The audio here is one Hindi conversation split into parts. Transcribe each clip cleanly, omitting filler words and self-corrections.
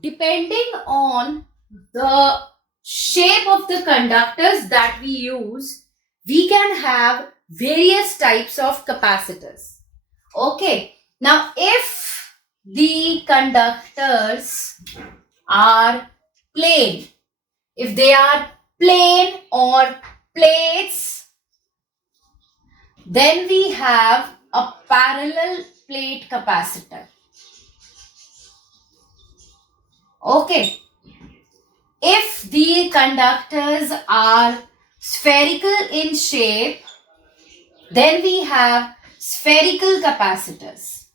depending on the shape of the conductors that we use, we can have various types of capacitors. Okay, now if the conductors are plane, if they are plane or plates, then we have a parallel plate capacitor. Okay. If the conductors are spherical in shape, then we have spherical capacitors.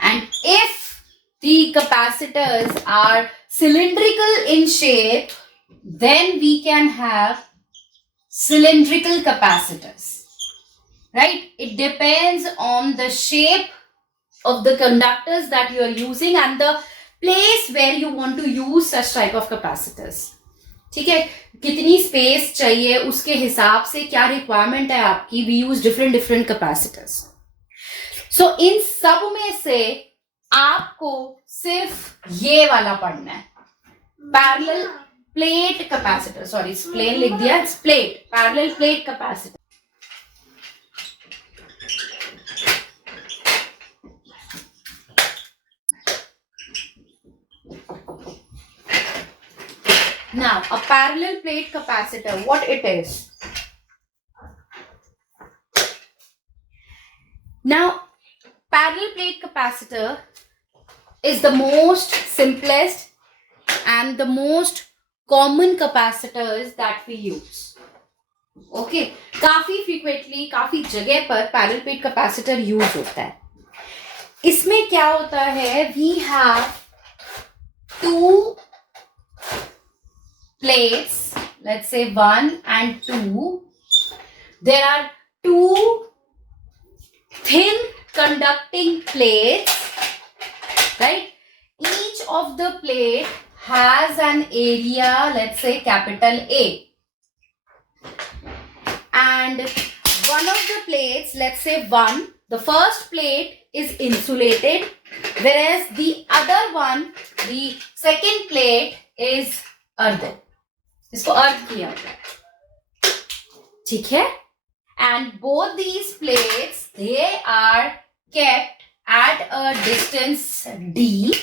And if the capacitors are cylindrical in shape, then we can have cylindrical capacitors. Right? It depends on the shape of the conductors that you are using and the place where you want to use such type of capacitors. ठीक है, कितनी स्पेस चाहिए उसके हिसाब से क्या रिक्वायरमेंट है आपकी, we use different capacitors. So इन सब में से आपको सिर्फ ये वाला पढ़ना है, parallel plate capacitor. Sorry, plane लिख दिया, plate, parallel plate capacitor. Now, a parallel plate capacitor, what it is? Now, parallel plate capacitor is the most simplest and the most common capacitors that we use. Okay, काफी frequently, काफी जगह पर parallel plate capacitor use होता है. इसमें क्या होता है, we have two plates, let's say 1 and 2. There are two thin conducting plates, right? Each of the plate has an area, let's say capital A. And one of the plates, let's say 1, the first plate is insulated, whereas the other one, the second plate is earthen. इसको अर्थ किया गया, ठीक है. And both these plates, they are kept at a distance D,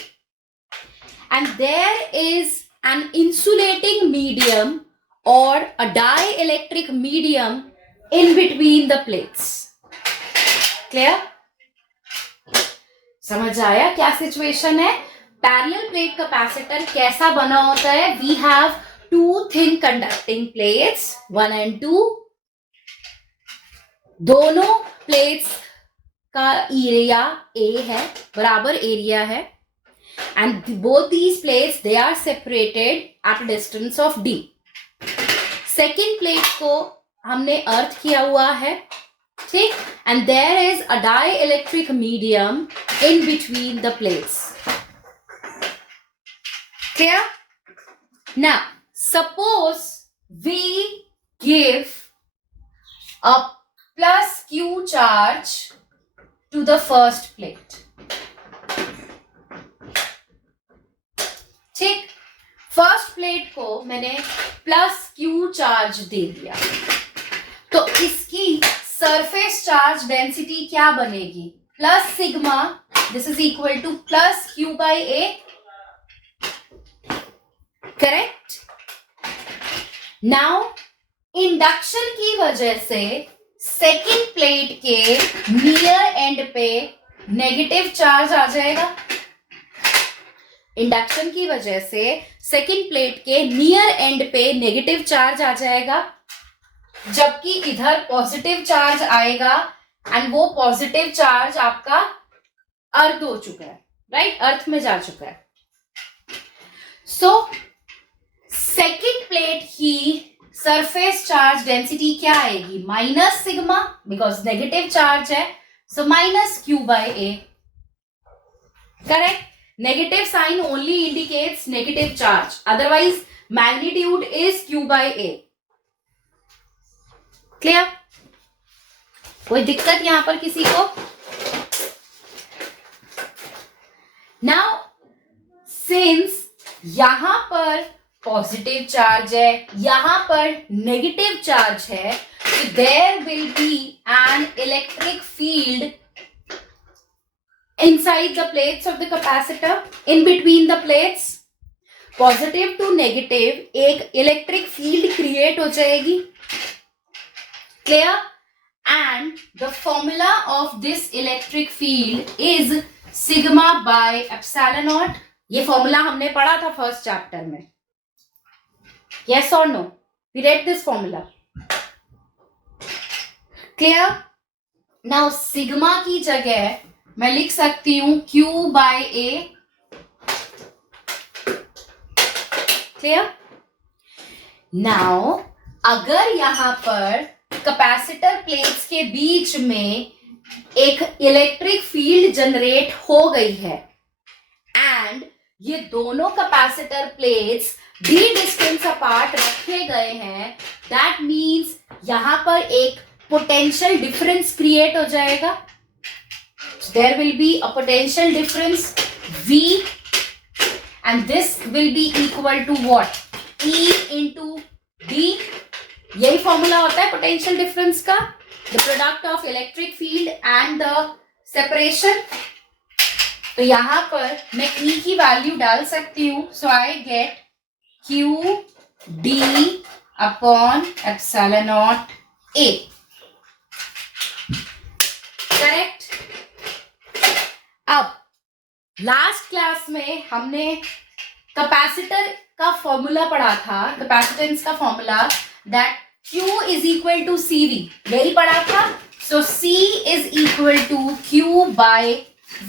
and there is an insulating medium or a dielectric medium in between the plates. Clear? समझ आया क्या सिचुएशन है? पैरेलल प्लेट कैपेसिटर कैसा बना होता है? We have two thin conducting plates 1 and 2. दोनों प्लेट्स का एरिया A है, बराबर एरिया है, and both these plates they are separated at distance of D. Second plate को हमने अर्थ किया हुआ है, ठीक, and there is a dielectric medium in between the plates. Clear? Now, suppose we give a plus Q charge to the first plate. ठीक, फर्स्ट प्लेट को मैंने प्लस Q चार्ज दे दिया, तो इसकी सरफेस चार्ज डेंसिटी क्या बनेगी? Plus sigma, this is equal two plus Q by A. Correct? Now induction की वजह से सेकेंड प्लेट के नियर एंड पे नेगेटिव चार्ज आ जाएगा. इंडक्शन की वजह से सेकेंड प्लेट के नियर एंड पे नेगेटिव चार्ज आ जाएगा, जबकि इधर पॉजिटिव चार्ज आएगा, एंड वो पॉजिटिव चार्ज आपका अर्थ हो चुका है, राइट? अर्थ में जा चुका है. सो सेकेंड प्लेट की सरफेस चार्ज डेंसिटी क्या आएगी? Minus sigma, because negative charge है, so minus Q by A. Correct? Negative sign only indicates negative charge. Otherwise, magnitude is Q by A. Clear? कोई दिक्कत यहां पर किसी को? Now, सिंस यहां पर पॉजिटिव चार्ज है, यहां पर नेगेटिव चार्ज है, so there will be an electric field inside the plates of the capacitor, in between the plates. Positive to negative एक इलेक्ट्रिक फील्ड क्रिएट हो जाएगी. Clear? And the formula of this electric field is sigma by epsilon naught. ये फॉर्मूला हमने पढ़ा था फर्स्ट चैप्टर में. यस और no? We read this formula. Clear? Now सिग्मा की जगह मैं लिख सकती हूं Q by A. Clear? Now अगर यहां पर कैपेसिटर प्लेट्स के बीच में एक इलेक्ट्रिक फील्ड जनरेट हो गई है एंड ये दोनों कैपेसिटर प्लेट्स भी डिस्टेंस अपार्ट रखे गए हैं, दैट मींस यहां पर एक पोटेंशियल डिफरेंस क्रिएट हो जाएगा. There will be a potential difference V and this will be equal to what? E into D. यही फॉर्मूला होता है पोटेंशियल डिफरेंस का, the product of electric field and the separation. तो यहां पर मैं E की वैल्यू डाल सकती हूं. So I get Q D upon epsilon naught A. Correct? अब लास्ट क्लास में हमने कैपेसिटर का फॉर्मूला पढ़ा था, कैपेसिटेंस का formula, that Q is equal to CV. यही पढ़ा था. So C is equal to Q by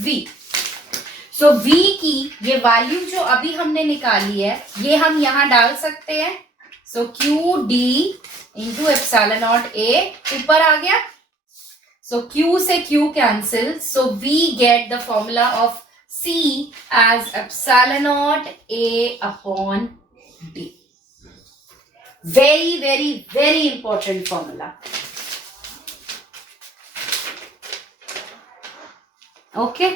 V. So V की ये वैल्यू जो अभी हमने निकाली है ये हम यहां डाल सकते हैं. सो Q D into epsilon naught A ऊपर आ गया. सो Q से Q cancel. So we get the formula of C as epsilon naught A upon D. Very, very, very important formula. Okay.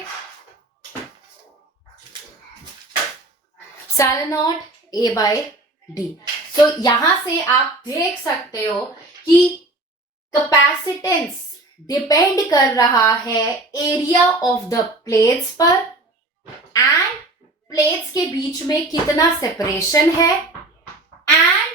Epsilon naught A by D. So यहां से आप देख सकते हो कि कैपेसिटेंस डिपेंड कर रहा है एरिया ऑफ द प्लेट्स पर एंड प्लेट्स के बीच में कितना सेपरेशन है एंड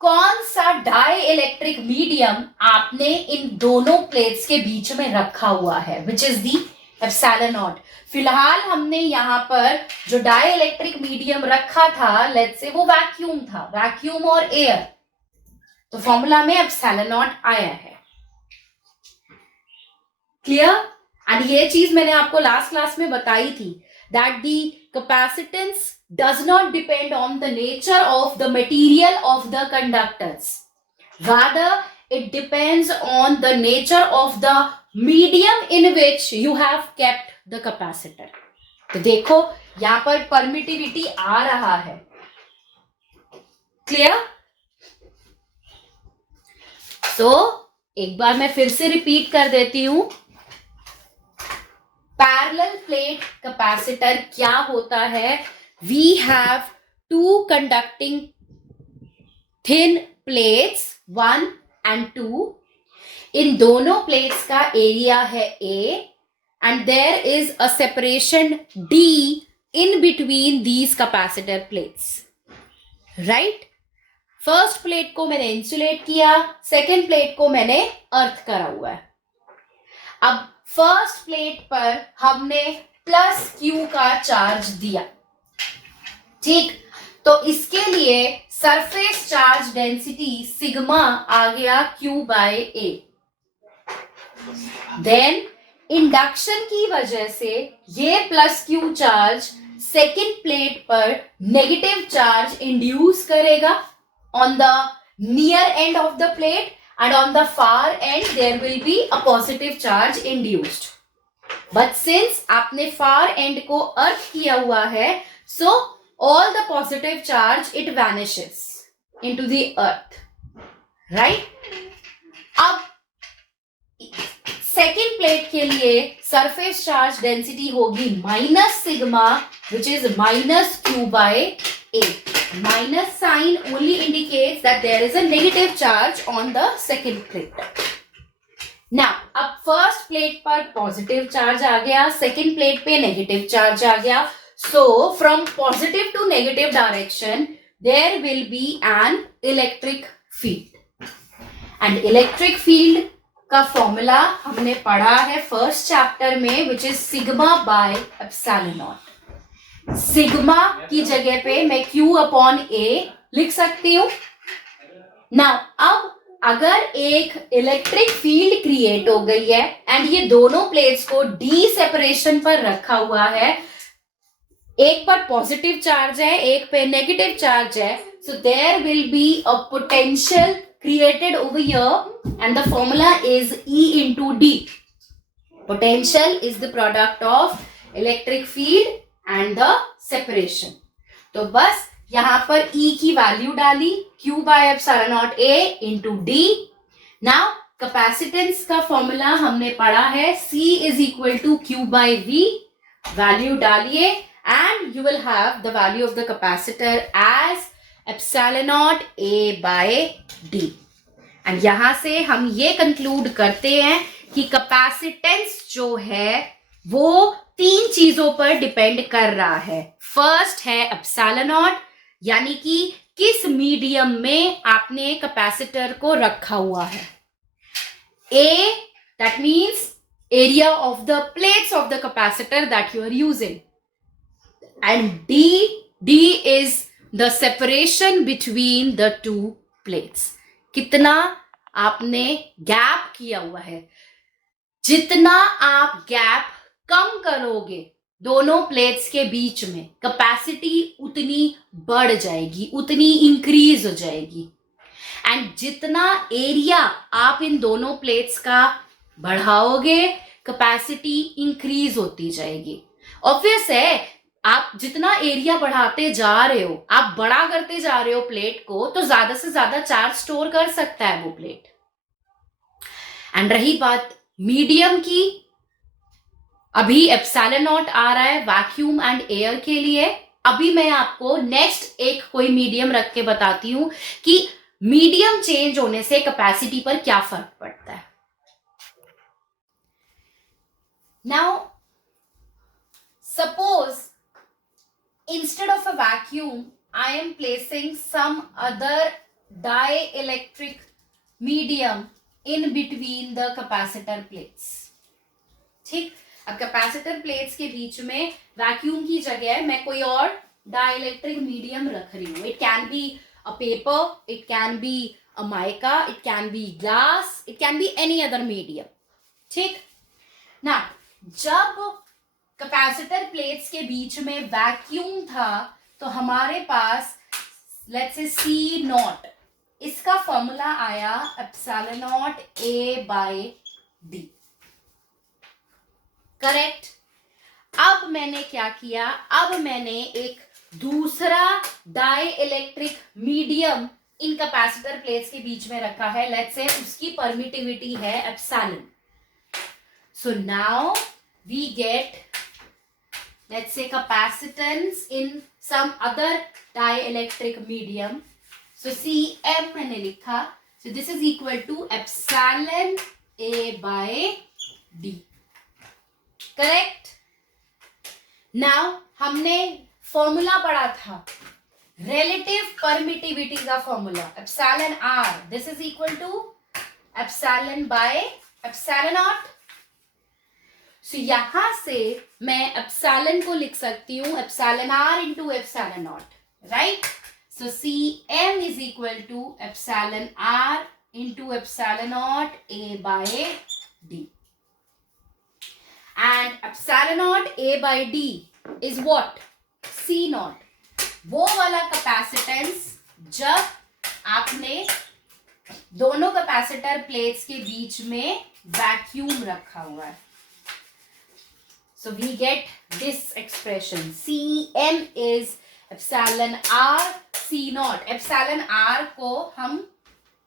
कौन सा डाई इलेक्ट्रिक मीडियम आपने इन दोनों प्लेट्स के बीच में रखा हुआ है, which is the epsilon not. फिलहाल हमने यहां पर जो डाई इलेक्ट्रिक मीडियम रखा था, लेट्स से वो वैक्यूम था, वैक्यूम और एयर. तो फॉर्मूला में एप्सिलॉन नॉट आया है. क्लियर? एंड ये चीज मैंने आपको लास्ट क्लास में बताई थी, that the capacitance does not depend on the nature of the material of the conductors. Rather, it depends on the nature of the medium in which you have kept the capacitor. तो देखो यहां पर परमिटिविटी आ रहा है. क्लियर? तो एक बार मैं फिर से रिपीट कर देती हूं. पैरेलल प्लेट कैपेसिटर क्या होता है? We have two conducting thin plates 1 and 2. इन दोनों प्लेट्स का एरिया है A and there is a separation D in between these capacitor plates. Right? First plate को मैंने इंसुलेट किया, सेकेंड प्लेट को मैंने अर्थ करा हुआ है. अब फर्स्ट प्लेट पर हमने प्लस Q का चार्ज दिया. ठीक? तो इसके लिए सरफेस चार्ज डेंसिटी सिग्मा आ गया Q by A. Then induction की वजह से ये plus Q charge second plate पर नेगेटिव चार्ज इंड्यूस करेगा on the near end of the plate. And on the far end there will be a positive charge induced. But since आपने far end को अर्थ किया हुआ है, so all the positive charge it vanishes into the earth. Right? अब सेकेंड प्लेट के लिए सरफेस चार्ज डेंसिटी होगी minus sigma which is minus Q by A. Minus sign only indicates that there is a negative charge on the second plate. Now अब फर्स्ट प्लेट पर पॉजिटिव चार्ज आ गया, सेकेंड प्लेट पे नेगेटिव चार्ज आ गया. So from positive to negative direction there will be an electric field. And electric field का फॉर्मूला हमने पढ़ा है फर्स्ट चैप्टर में which is sigma by epsilon not. Sigma की जगह पे मैं Q अपॉन A लिख सकती हूं. नाउ अब अगर एक इलेक्ट्रिक फील्ड क्रिएट हो गई है एंड ये दोनों प्लेट्स को डी सेपरेशन पर रखा हुआ है, एक पर पॉजिटिव चार्ज है एक पे नेगेटिव चार्ज है, so there will be a potential created over here and the formula is E into D. Potential is the product of electric field and the separation. तो बस यहां पर E की वैल्यू डाली Q by epsilon naught A into D. Now capacitance का फॉर्मूला हमने पढ़ा है C is equal to Q by V. Value डालिए and you will have the value of the capacitor as epsilon naught A by D. And यहां से हम ये कंक्लूड करते हैं कि कैपेसिटेंस जो है वो तीन चीजों पर डिपेंड कर रहा है. फर्स्ट है एप्सिलॉन नॉट, यानी कि किस मीडियम में आपने कैपेसिटर को रखा हुआ है. A that means area of the plates of the capacitor that you are using. And D is the separation between the two plates. कितना आपने गैप किया हुआ है. जितना आप गैप कम करोगे दोनों प्लेट्स के बीच में, कैपेसिटी उतनी बढ़ जाएगी, उतनी इंक्रीज हो जाएगी. एंड जितना एरिया आप इन दोनों प्लेट्स का बढ़ाओगे कैपेसिटी इंक्रीज होती जाएगी. ऑब्वियस है, आप जितना एरिया बढ़ाते जा रहे हो, आप बड़ा करते जा रहे हो प्लेट को, तो ज्यादा से ज्यादा चार्ज स्टोर कर सकता है वो प्लेट. एंड रही बात मीडियम की, अभी एप्सिलॉन नॉट आ रहा है वैक्यूम एंड एयर के लिए. अभी मैं आपको नेक्स्ट एक कोई मीडियम रख के बताती हूं कि मीडियम चेंज होने से कैपेसिटी पर क्या फर्क पड़ता है. Now suppose instead of a vacuum, I am placing some other dielectric medium in between the capacitor plates. ठीक, अब कैपेसिटर प्लेट्स के बीच में वैक्यूम की जगह मैं कोई और डाइलेक्ट्रिक मीडियम रख रही हूं. It can be a paper, it can be a mica, it can be glass, it can be any other medium. ठीक ना, जब कैपेसिटर प्लेट्स के बीच में वैक्यूम था तो हमारे पास लेट्स से C नॉट, इसका फॉर्मूला आया epsilon naught A by D. Correct. अब मैंने क्या किया, अब मैंने एक दूसरा dielectric medium in capacitor plates के बीच में रखा है. लेट्स से उसकी परमिटिविटी है epsilon. So now we get let's say capacitance in some other dielectric medium. So Cm मैंने लिखा, so this is equal to epsilon A by D. Correct? Now हमने फॉर्मूला पढ़ा था relative permittivity का formula epsilon R. This is equal to epsilon by epsilon naught. So, यहां से मैं एप्सिलॉन को लिख सकती हूं epsilon R into epsilon naught. Right. So Cm is equal to epsilon R into epsilon naught A by D. And epsilon naught A by D is what, C naught. वो वाला कैपेसिटेंस जब आपने दोनों कैपेसिटर प्लेट्स के बीच में वैक्यूम रखा हुआ है. So we get this expression. Cm is epsilon R C naught. Epsilon R को हम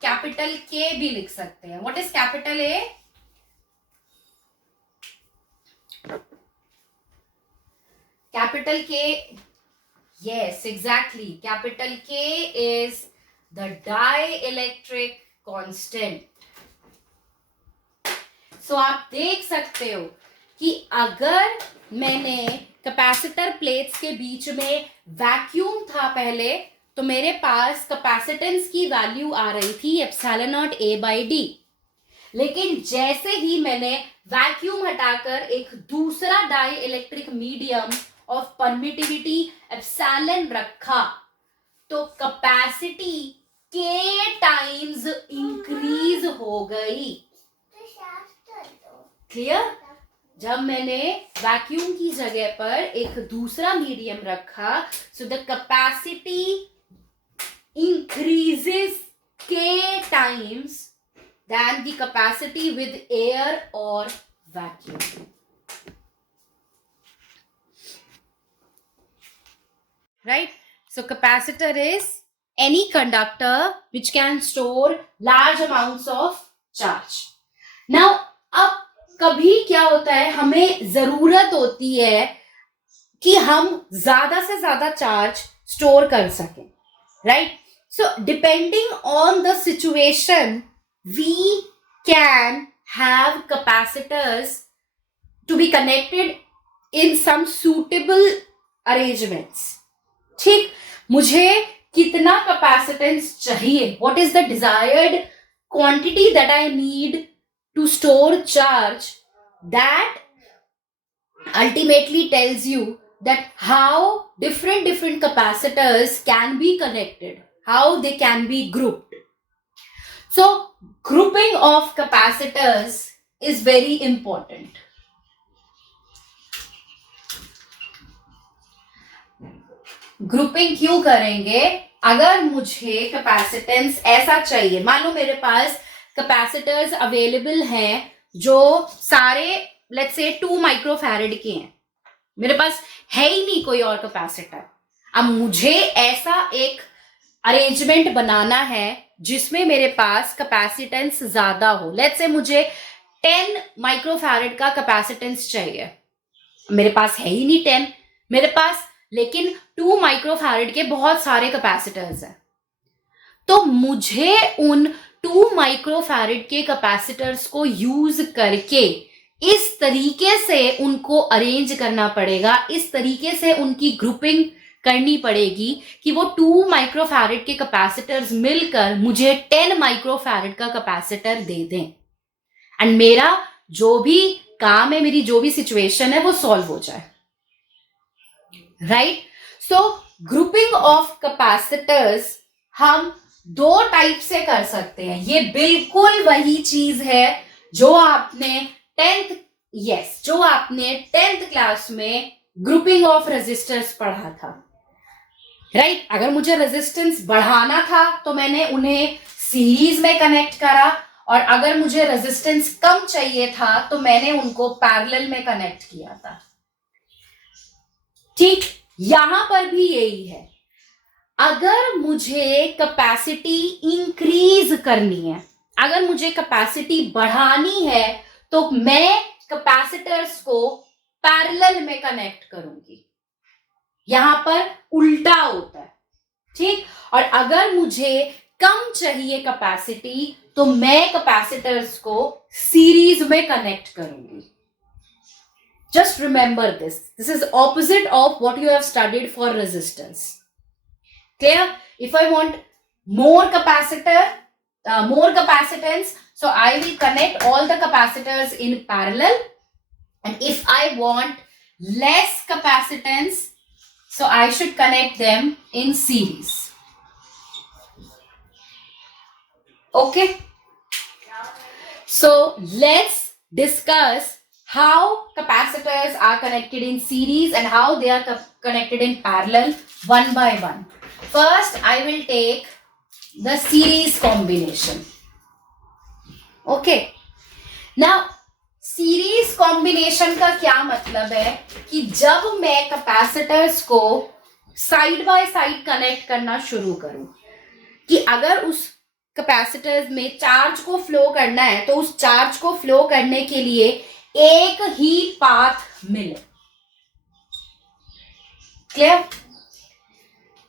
कैपिटल K भी लिख सकते हैं. What is capital A? capital K, yes, exactly. Capital K is the dielectric constant. So आप देख सकते हो कि अगर मैंने कैपेसिटर प्लेट्स के बीच में वैक्यूम था पहले, तो मेरे पास कैपेसिटेंस की वैल्यू आ रही थी epsilon naught A by D. लेकिन जैसे ही मैंने वैक्यूम हटाकर एक दूसरा dielectric medium of permittivity epsilon रखा, तो कैपेसिटी K टाइम्स इंक्रीज हो गई। क्लियर? जब मैंने वैक्यूम की जगह पर एक दूसरा मीडियम रखा, so the capacity increases K times than the capacity with air or vacuum. Right? So capacitor is any conductor which can store large amounts of charge. Now, अब कभी क्या होता है, हमें जरूरत होती है कि हम ज्यादा से ज्यादा चार्ज स्टोर कर सकें, right? So depending on the situation we can have capacitors to be connected in some suitable arrangements. ठीक, मुझे कितना capacitance चाहिए, what is the desired quantity that I need to store charge, that ultimately tells you that how different capacitors can be connected, how they can be grouped. So grouping of capacitors is very important. Grouping क्यों करेंगे? अगर मुझे कैपेसिटेंस ऐसा चाहिए, मान लो मेरे पास कैपेसिटर्स अवेलेबल हैं जो सारे लेट्स से 2 माइक्रोफैरेड के हैं, मेरे पास है ही नहीं कोई और कैपेसिटर। अब मुझे ऐसा एक अरेंजमेंट बनाना है जिसमें मेरे पास कैपेसिटेंस ज्यादा हो। लेट्स से मुझे 10 माइक्रोफैरेड का कैपेसिटेंस चाहिए, मेरे पास है ही नहीं 10 मेरे पास, लेकिन 2 माइक्रोफैरेड के बहुत सारे कैपेसिटर्स हैं, तो मुझे उन 2 माइक्रोफैरेड के कैपेसिटर्स को यूज करके इस तरीके से उनको अरेंज करना पड़ेगा, इस तरीके से उनकी ग्रुपिंग करनी पड़ेगी कि वो 2 माइक्रोफैरेड के कैपेसिटर्स मिलकर मुझे 10 माइक्रोफैरेड का कैपेसिटर दे दें, एंड मेरा जो भी काम है, मेरी जो भी सिचुएशन है, वो सॉल्व हो जाए, right? So grouping of capacitors हम 2 टाइप से कर सकते हैं। ये बिल्कुल वही चीज है जो आपने 10th क्लास में ग्रुपिंग ऑफ रेजिस्टर्स पढ़ा था, राइट? अगर मुझे रेजिस्टेंस बढ़ाना था तो मैंने उन्हें सीरीज में कनेक्ट करा, और अगर मुझे रेजिस्टेंस कम चाहिए था तो मैंने उनको पैरेलल में कनेक्ट किया था। ठीक, यहां पर भी यही है। अगर मुझे कैपेसिटी इंक्रीज करनी है, अगर मुझे कैपेसिटी बढ़ानी है, तो मैं कैपेसिटर्स को पैरेलल में कनेक्ट करूंगी। यहां पर उल्टा होता है, ठीक? और अगर मुझे कम चाहिए कैपेसिटी, तो मैं कैपेसिटर्स को सीरीज में कनेक्ट करूंगी। Just remember this. This is opposite of what you have studied for resistance. Clear? If I want more capacitance, so I will connect all the capacitors in parallel. And if I want less capacitance, so I should connect them in series. Okay? So let's discuss how capacitors are connected in series and how they are connected in parallel one by one. First, I will take the series combination. Okay. Now, series combination का क्या मतलब है कि जब मैं capacitors को side by side connect करना शुरू करूं, कि अगर उस कैपेसिटर्स में चार्ज को फ्लो करना है, तो उस चार्ज को फ्लो करने के लिए एक ही पाथ मिले, Clear?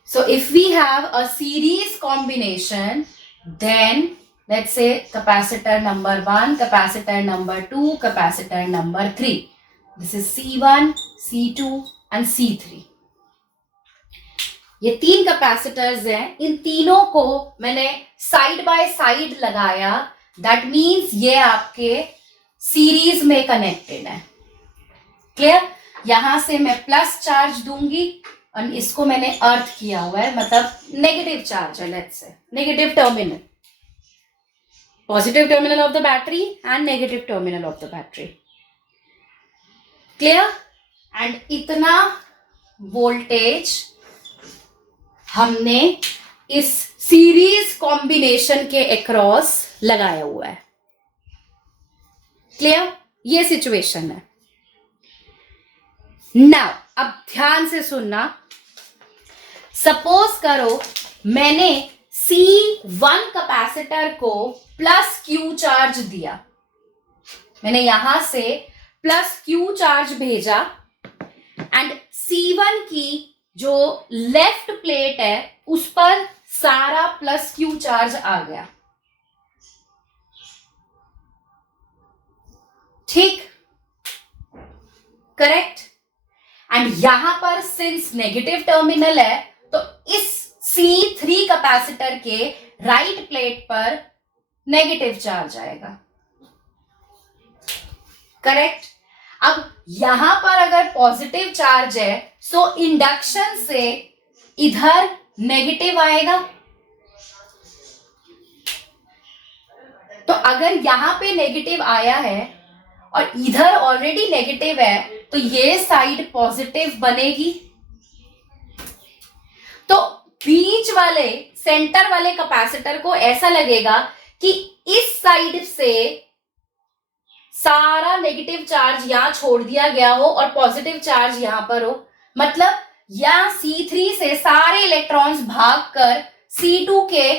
So if we have a series combination, then let's say capacitor number 1, capacitor number 2, capacitor number 3. This is C1, C2 and C3. ये 3 कैपेसिटर्स हैं. इन तीनों को मैंने साइड बाय साइड लगाया. दैट मीन्स ये आपके सीरीज में कनेक्टेड है. क्लियर? यहां से मैं प्लस चार्ज दूंगी और इसको मैंने अर्थ किया हुआ है, मतलब नेगेटिव चार्ज है. Let's say negative terminal, positive terminal of the battery and negative terminal of the battery. Clear? And इतना वोल्टेज हमने इस सीरीज कॉम्बिनेशन के अक्रॉस लगाया हुआ है. क्लियर? ये सिचुएशन है. नाउ अब ध्यान से सुनना. सपोज करो मैंने C1 कैपेसिटर को प्लस Q चार्ज दिया. मैंने यहां से प्लस Q चार्ज भेजा एंड C1 की जो लेफ्ट प्लेट है उस पर सारा प्लस Q चार्ज आ गया. ठीक? करेक्ट? एंड यहां पर सिंस नेगेटिव टर्मिनल है तो इस C3 कैपेसिटर के राइट प्लेट पर नेगेटिव चार्ज आएगा. करेक्ट? अब यहां पर अगर पॉजिटिव चार्ज है सो इंडक्शन से इधर नेगेटिव आएगा. तो अगर यहां पे नेगेटिव आया है और इधर ऑलरेडी नेगेटिव है तो ये साइड पॉजिटिव बनेगी. तो बीच वाले सेंटर वाले कैपेसिटर को ऐसा लगेगा कि इस साइड से सारा नेगेटिव चार्ज यहां छोड़ दिया गया हो और पॉजिटिव चार्ज यहां पर हो. मतलब यहां C3 से सारे इलेक्ट्रॉन्स भागकर C2 के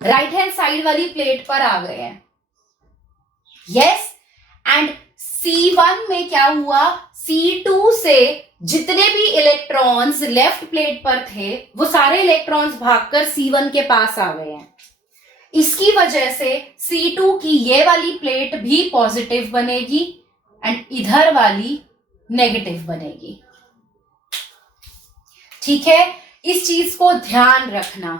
राइट हैंड साइड वाली प्लेट पर आ गए हैं. यस? एंड C1 में क्या हुआ? C2 से जितने भी इलेक्ट्रॉन्स लेफ्ट प्लेट पर थे वो सारे इलेक्ट्रॉन्स भागकर C1 के पास आ गए हैं. इसकी वजह से C2 की ये वाली प्लेट भी पॉजिटिव बनेगी एंड इधर वाली नेगेटिव बनेगी. ठीक है? इस चीज को ध्यान रखना.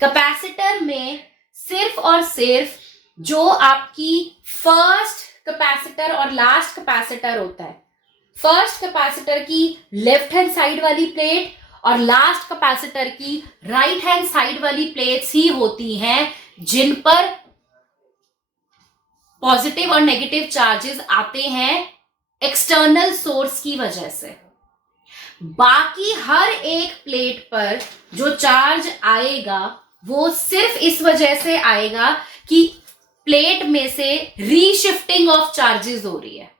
कैपेसिटर में सिर्फ और सिर्फ जो आपकी फर्स्ट कैपेसिटर और लास्ट कैपेसिटर होता है, फर्स्ट कैपेसिटर की लेफ्ट हैंड साइड वाली प्लेट और लास्ट कैपेसिटर की राइट हैंड साइड वाली प्लेट्स ही होती हैं जिन पर पॉजिटिव और नेगेटिव चार्जेस आते हैं एक्सटर्नल सोर्स की वजह से. बाकी हर एक प्लेट पर जो चार्ज आएगा वो सिर्फ इस वजह से आएगा कि प्लेट में से रीशिफ्टिंग ऑफ चार्जेस हो रही है.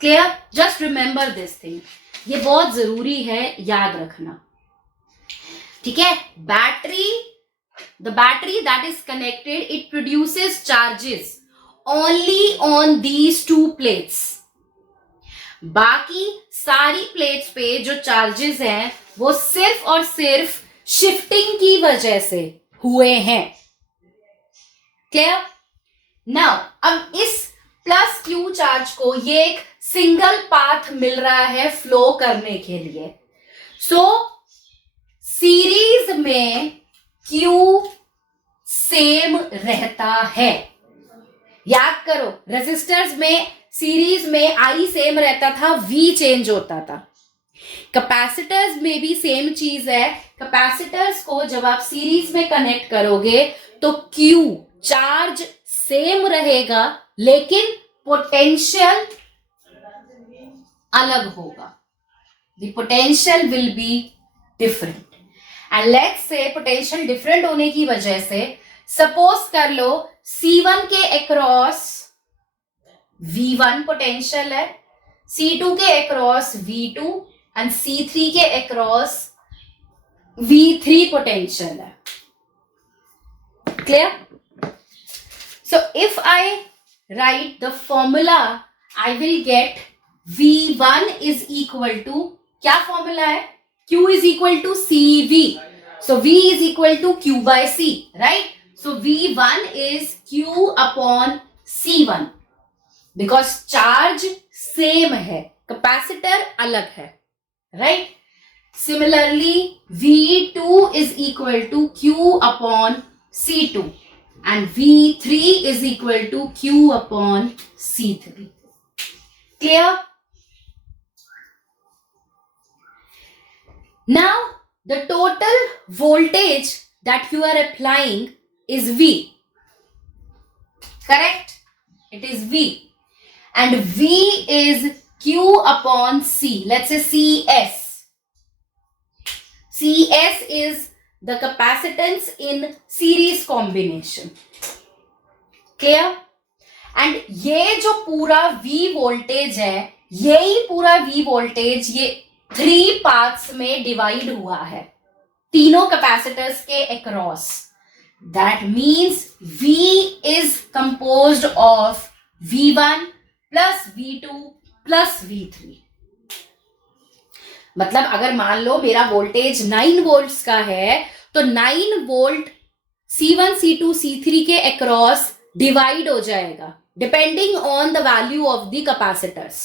Clear? Just remember this thing. ये बहुत जरूरी है, याद रखना. ठीक है? The battery that is connected it produces charges only on these two plates. बाकी सारी प्लेट्स पे जो चार्जेस हैं वो सिर्फ और सिर्फ शिफ्टिंग की वजह से हुए हैं. क्लियर? नाउ अब इस प्लस Q चार्ज को ये एक सिंगल पाथ मिल रहा है फ्लो करने के लिए. सो सीरीज में Q सेम रहता है. याद करो रेजिस्टर्स में सीरीज में I सेम रहता था, V चेंज होता था. कैपेसिटर्स में भी सेम चीज है. कैपेसिटर्स को जब आप सीरीज में कनेक्ट करोगे तो Q चार्ज सेम रहेगा लेकिन पोटेंशियल अलग होगा. The potential will be different. And let's say potential different होने की वजह से सपोज कर लो C1 के अक्रॉस V1 पोटेंशियल है, C2 के अक्रॉस V2 एंड C3 के अक्रॉस V3 पोटेंशियल है. Clear? So if I write the formula, I will get V1 is equal to, क्या फॉर्मूला है? Q is equal to CV. So V is equal to Q by C, right? So V1 is Q upon C1 because charge same है, कैपेसिटर अलग है, right? Similarly, V2 is equal to Q upon C2 and V3 is equal to Q upon C3. Clear? Now, the total voltage that you are applying is V. Correct? It is V. And V is Q upon C. Let's say CS. CS is the capacitance in series combination. Clear? And ये जो पूरा V voltage है, यही पूरा V voltage ये 3 पार्ट्स में डिवाइड हुआ है, तीनों कैपेसिटर्स के across. That means V is composed of V1 plus V2 plus V3. मतलब अगर मान लो मेरा वोल्टेज 9 वोल्ट्स का है तो 9 वोल्ट C1, C2, C3 के अक्रॉस डिवाइड हो जाएगा depending on the value of the capacitors,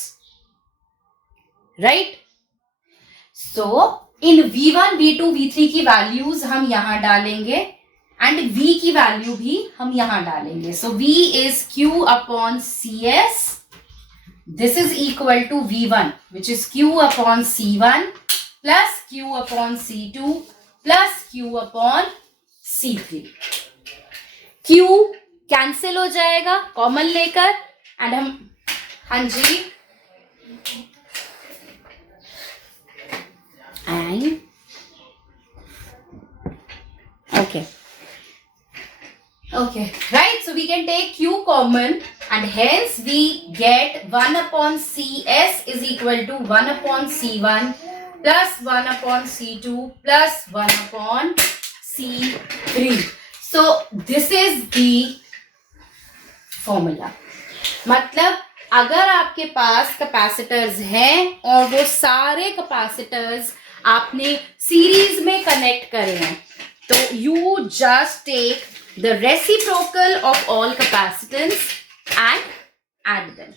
right? So in V1, V2, V3 की वैल्यूज हम यहां डालेंगे एंड V की वैल्यू भी हम यहां डालेंगे. सो V is Q upon CS. This is equal to V1, which is Q upon C1 plus Q upon C2 plus Q upon C3. Q cancel हो जाएगा कॉमन लेकर एंड हम, हाँ जी, and okay, right? So we can take Q common and hence we get 1 upon CS is equal to 1 upon C1 plus 1 upon C2 plus 1 upon C3. So this is the formula. मतलब अगर आपके पास कैपेसिटर्स हैं और वो सारे कैपेसिटर्स आपने सीरीज में कनेक्ट करे हैं तो you just take the reciprocal of all capacitance and add them.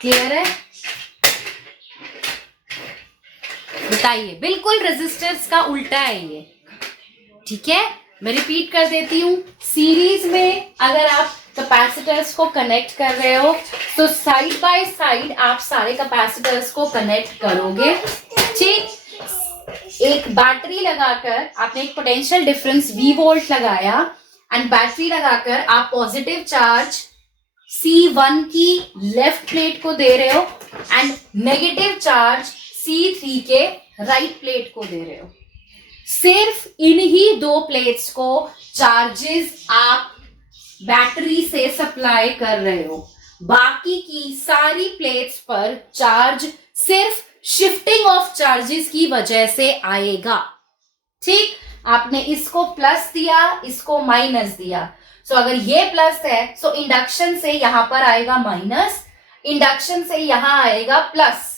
Clear है? बताइए. बिल्कुल रेजिस्टर्स का उल्टा है ये, ठीक है? मैं रिपीट कर देती हूं. सीरीज में अगर आप कैपेसिटर्स को कनेक्ट कर रहे हो तो साइड बाय साइड आप सारे कैपेसिटर्स को कनेक्ट करोगे, ठीक? एक बैटरी लगाकर आपने एक पोटेंशियल डिफरेंस V वोल्ट लगाया एंड बैटरी लगाकर आप पॉजिटिव चार्ज C1 की लेफ्ट प्लेट को दे रहे हो एंड नेगेटिव चार्ज C3 के राइट प्लेट को दे रहे हो. सिर्फ इन ही दो प्लेट्स को चार्जेस आप बैटरी से सप्लाई कर रहे हो, बाकी की सारी प्लेट्स पर चार्ज सिर्फ शिफ्टिंग ऑफ चार्जेस की वजह से आएगा, ठीक? आपने इसको प्लस दिया, इसको माइनस दिया. सो अगर ये प्लस है सो इंडक्शन से यहां पर आएगा माइनस, इंडक्शन से यहां आएगा प्लस,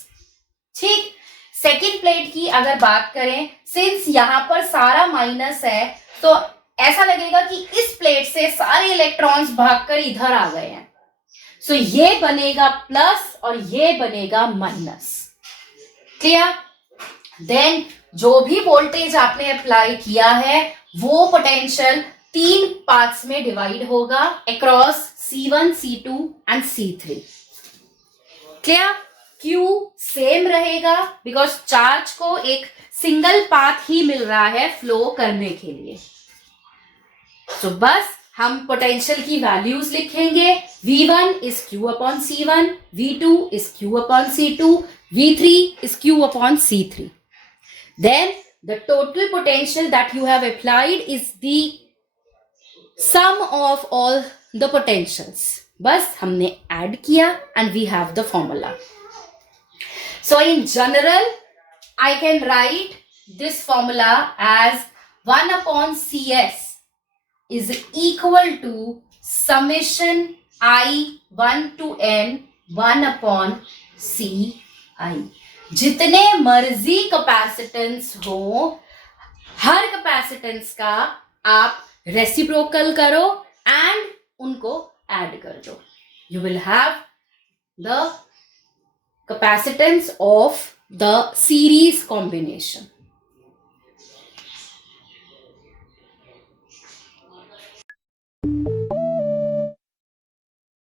ठीक? सेकेंड प्लेट की अगर बात करें, सिंस यहां पर सारा माइनस है तो ऐसा लगेगा कि इस प्लेट से सारे इलेक्ट्रॉन्स भागकर इधर आ गए हैं. सो ये बनेगा प्लस और ये बनेगा माइनस. क्लियर? देन जो भी वोल्टेज आपने अप्लाई किया है वो पोटेंशियल 3 पार्ट्स में डिवाइड होगा across C1, C2 and C3. Clear? Q same रहेगा बिकॉज चार्ज को एक सिंगल पाथ ही मिल रहा है फ्लो करने के लिए. तो बस हम पोटेंशियल की वैल्यूज लिखेंगे. V1 is Q upon C1, V2 is Q upon C2, V3 is Q upon C3. Then the total potential that you have applied is the sum of all the potentials. बस हमने add किया and we have the formula. So in general, I can write this formula as 1 upon CS is equal to summation I 1 to n 1 upon C I. जितने मर्जी कैपेसिटेंस हो, हर कैपेसिटेंस का आप रेसिप्रोकल करो एंड उनको ऐड कर दो. You will have the capacitance of the series combination.